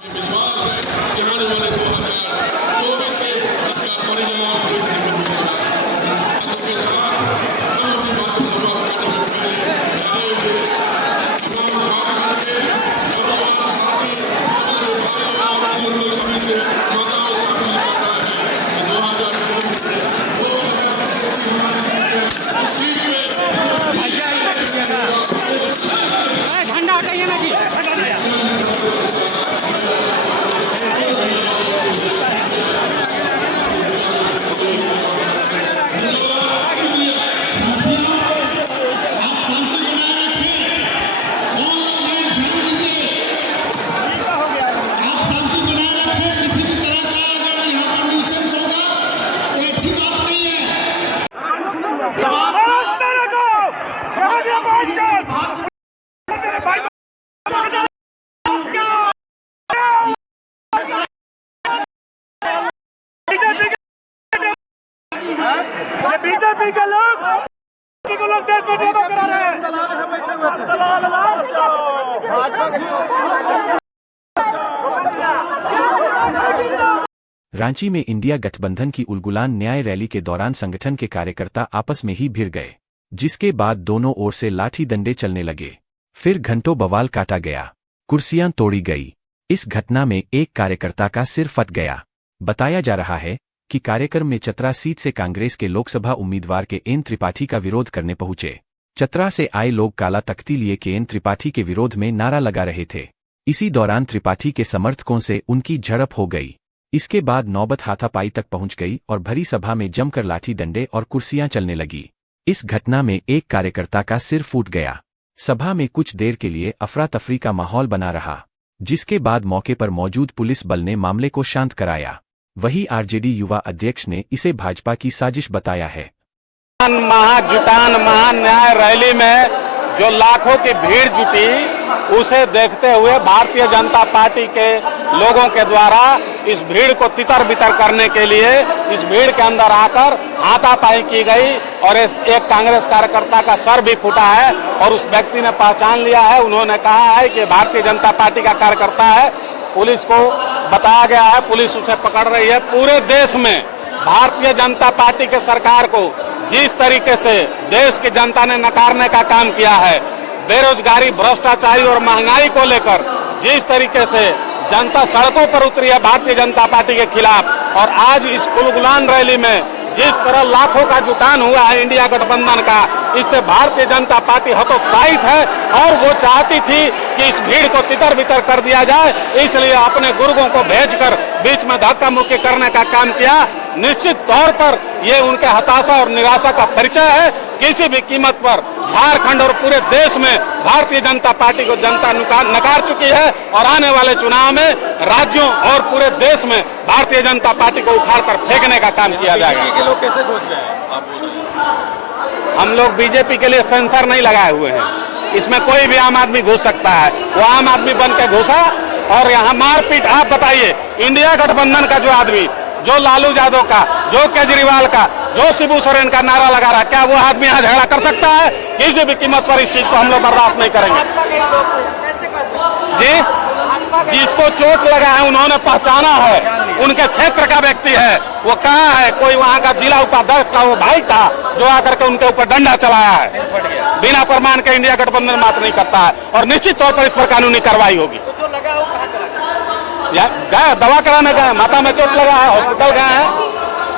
विश्वास है कि आने वाले 2024 में इसका परिणाम देखने को मिलेगा। के साथ हम अपनी बात को समाप्त करने में पहले तमाम झारखंड के नौजवान साथी, हमारे भाइयों और बुजुर्गों सभी से माताओं से अपील करना है कि 2024 में उस सीट में झंडा हटाइए ना जी, बीजेपी के लोग देश में ड्रामा करा रहे हैं। रांची में इंडिया गठबंधन की उलगुलान न्याय रैली के दौरान संगठन के कार्यकर्ता आपस में ही भिड़ गए, जिसके बाद दोनों ओर से लाठी डंडे चलने लगे। फिर घंटों बवाल काटा गया, कुर्सियां तोड़ी गई। इस घटना में एक कार्यकर्ता का सिर फट गया। बताया जा रहा है कि कार्यक्रम में चतरा सीट से कांग्रेस के लोकसभा उम्मीदवार के एन त्रिपाठी का विरोध करने पहुंचे। चतरा से आए लोग काला तख्ती लिए के एन त्रिपाठी के विरोध में नारा लगा रहे थे। इसी दौरान त्रिपाठी के समर्थकों से उनकी झड़प हो गई। इसके बाद नौबत हाथापाई तक पहुंच गई और भरी सभा में जमकर लाठी डंडे और कुर्सियां चलने लगी। इस घटना में एक कार्यकर्ता का सिर फूट गया। सभा में कुछ देर के लिए अफरा तफरी का माहौल बना रहा, जिसके बाद मौके पर मौजूद पुलिस बल ने मामले को शांत कराया। वही आरजेडी युवा अध्यक्ष ने इसे भाजपा की साजिश बताया है। महाजुटान महान्याय रैली में जो लाखों की भीड़ जुटी, उसे देखते हुए भारतीय जनता पार्टी के लोगों के द्वारा इस भीड़ को तितर बितर करने के लिए इस भीड़ के अंदर आकर हाथापाई की गई और एक कांग्रेस कार्यकर्ता का सर भी फूटा है और उस व्यक्ति ने पहचान लिया है। उन्होंने कहा है कि भारतीय जनता पार्टी का कार्यकर्ता है। पुलिस को बताया गया है, पुलिस उसे पकड़ रही है। पूरे देश में भारतीय जनता पार्टी के सरकार को जिस तरीके से देश की जनता ने नकारने का काम किया है, बेरोजगारी, भ्रष्टाचारी और महंगाई को लेकर जिस तरीके से जनता सड़कों पर उतरी है भारतीय जनता पार्टी के खिलाफ, और आज इस उलगुलान रैली में जिस तरह लाखों का जुटान हुआ है इंडिया गठबंधन का, इससे भारतीय जनता पार्टी हतोत्साहित है और वो चाहती थी कि इस भीड़ को तितर बितर कर दिया जाए, इसलिए अपने गुर्गों को भेजकर बीच में धक्का मुक्की करने का काम किया। निश्चित तौर पर ये उनके हताशा और निराशा का परिचय है। किसी भी कीमत पर झारखंड और पूरे देश में भारतीय जनता पार्टी को जनता नकार चुकी है और आने वाले चुनाव में राज्यों और पूरे देश में भारतीय जनता पार्टी को उखाड़कर फेंकने का काम किया जाएगा। के लोग कैसे घुस गए आप बोल रहे हैं? हम लोग बीजेपी के लिए सेंसर नहीं लगाए हुए हैं, इसमें कोई भी आम आदमी घुस सकता है। वो आम आदमी बन के घुसा और यहाँ मारपीट। आप बताइए, इंडिया गठबंधन का जो आदमी, जो लालू यादव का, जो केजरीवाल का, जो शिबू सोरेन का नारा लगा रहा है, क्या वो आदमी यहाँ झगड़ा कर सकता है? किसी भी कीमत पर इस चीज को हम लोग बर्दाश्त नहीं करेंगे। जी, जिसको चोट लगा है उन्होंने पहचाना है, उनके क्षेत्र का व्यक्ति है। वो कहाँ है? कोई वहाँ का जिला उपाध्यक्ष का वो भाई था जो आकर के उनके ऊपर डंडा चलाया है। बिना प्रमाण के इंडिया गठबंधन बात नहीं करता है और निश्चित तौर पर इस पर कानूनी कार्रवाई होगी। गए दवा कराने गए, माथा में चोट लगा है, हॉस्पिटल गए हैं।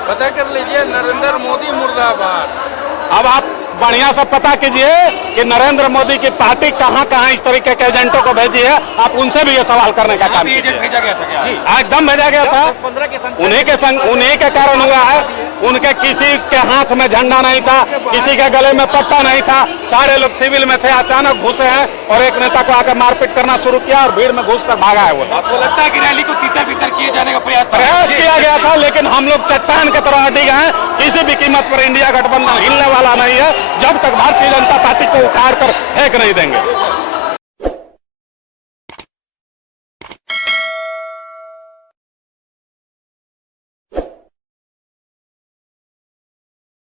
पता कर लीजिए, नरेंद्र मोदी मुर्दाबाद। अब आप बढ़िया से पता कीजिए कि नरेंद्र मोदी की पार्टी कहां कहां इस तरीके के एजेंटों को भेजी है। आप उनसे भी ये सवाल करने का काम कीजिए। भेजा गया था क्या? एकदम भेजा गया था। उन्हीं के कारण हुआ है। उनके किसी के हाथ में झंडा नहीं था, किसी के गले में पट्टा नहीं था, सारे लोग सिविल में थे। अचानक घुसे हैं और एक नेता को आकर मारपीट करना शुरू किया और भीड़ में घुसकर भागा है। वो आपको लगता है कि रैली को तितर बितर किए जाने का प्रयास किया गया था, लेकिन हम लोग चट्टान की तरह अड़ी गए। किसी भी कीमत पर इंडिया गठबंधन हिलने वाला नहीं है जब तक भारतीय जनता पार्टी को उखाड़ कर फेंक नहीं देंगे।